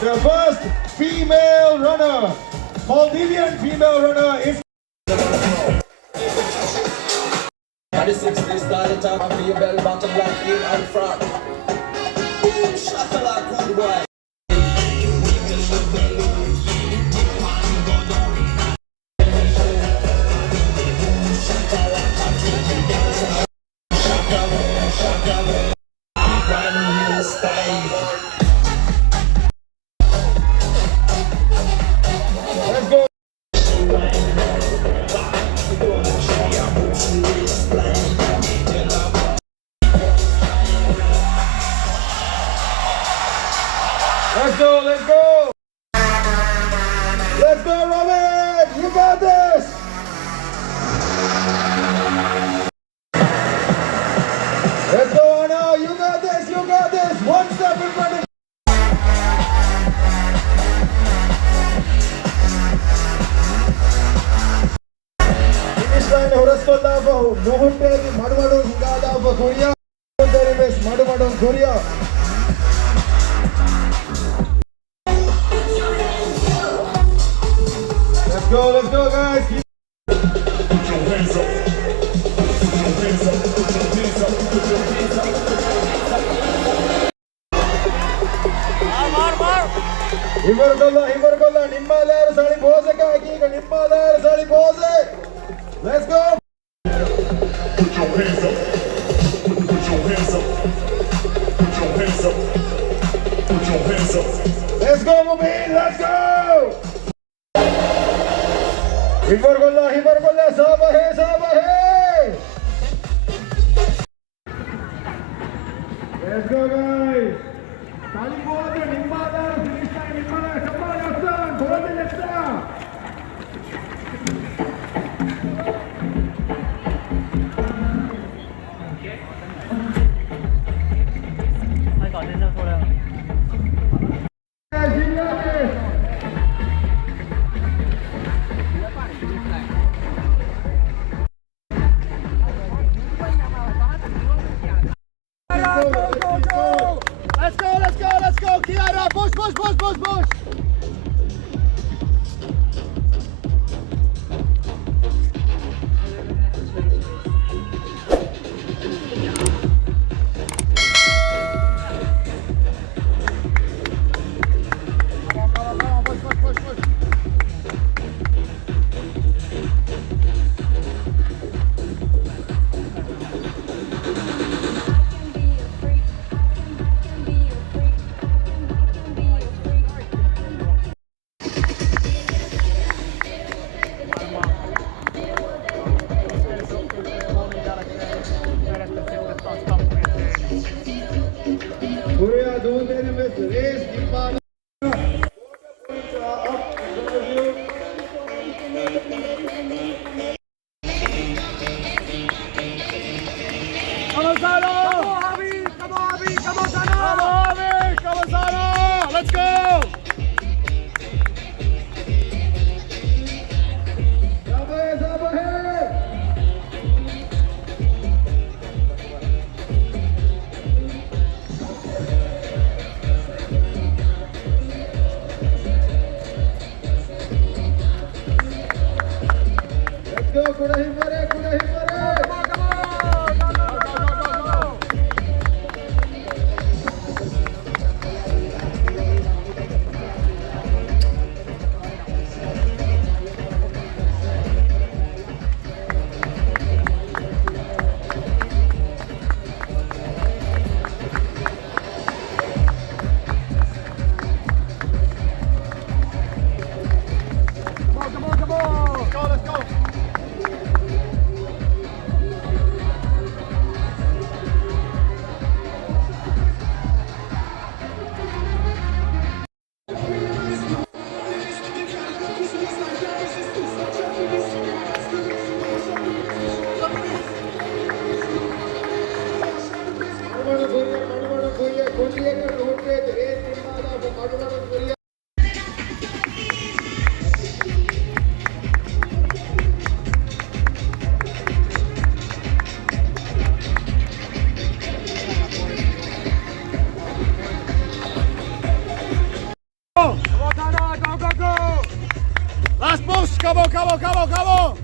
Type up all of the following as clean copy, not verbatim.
The first female runner, Maldivian female runner is. The 60s started talking for your bell bottom like in and front. Boom, shut a lot, good boy. Let's go. Let's go, let's go! Let's go, Robin! You got this! Let's go, Anna! You got this! You got this! One step in front of finish line, Horaskolda for Mohunpegi, Madumadu, Hingada for Korea. Madumadu, Korea. Let's go guys! Put your hands up. Put your hands up. Put your hands up. Put your hands up. Hivargolla, Nimmalar Sari Pose Kaki, Nimmalar Sari Pose! Let's go! Put your hands up. Put your hands up. Put your hands up. Put your hands up. Let's go, Mubin! Let's go! Hivargolla, Sabahe! Let's go, guys! Sali Pose, Nimmalar, finish line, Nimmalar, Sabah, Yassan, Pose, Yassan! Let's go, Kiara, push! Korea, do their best, race, Nimmalar. Let's go! Let's go, Kudahimare! Come on! Let's go! cabo.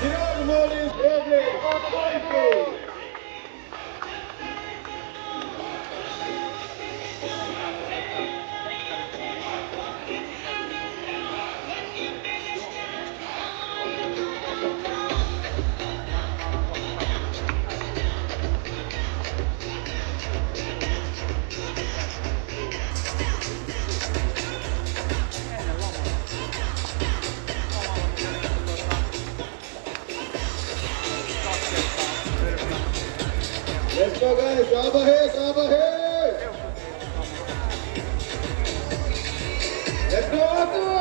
Dhiraagu Maldives Road Race. Let's go, guys. Grab ahead. Let's go, Arthur.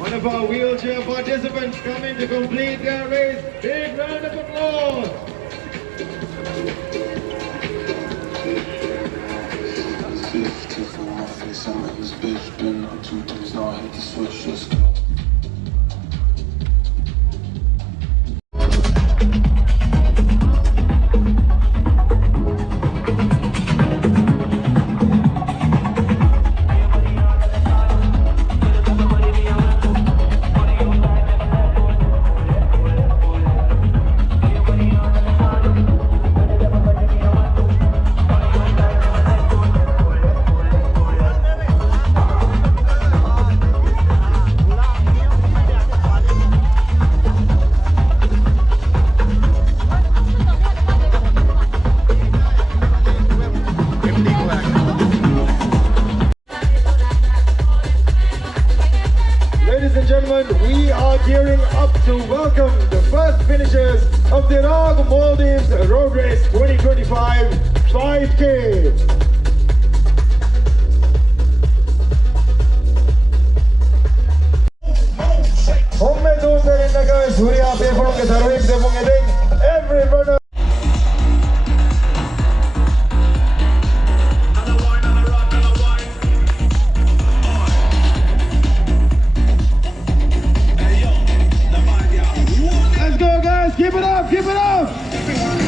One of our wheelchair participants coming to complete their race. Big round of applause. Ladies and gentlemen, we are gearing up to welcome the first finishers of the Dhiraagu Maldives Road Race 2025 5K. Every runner. Let's go, guys! Keep it up!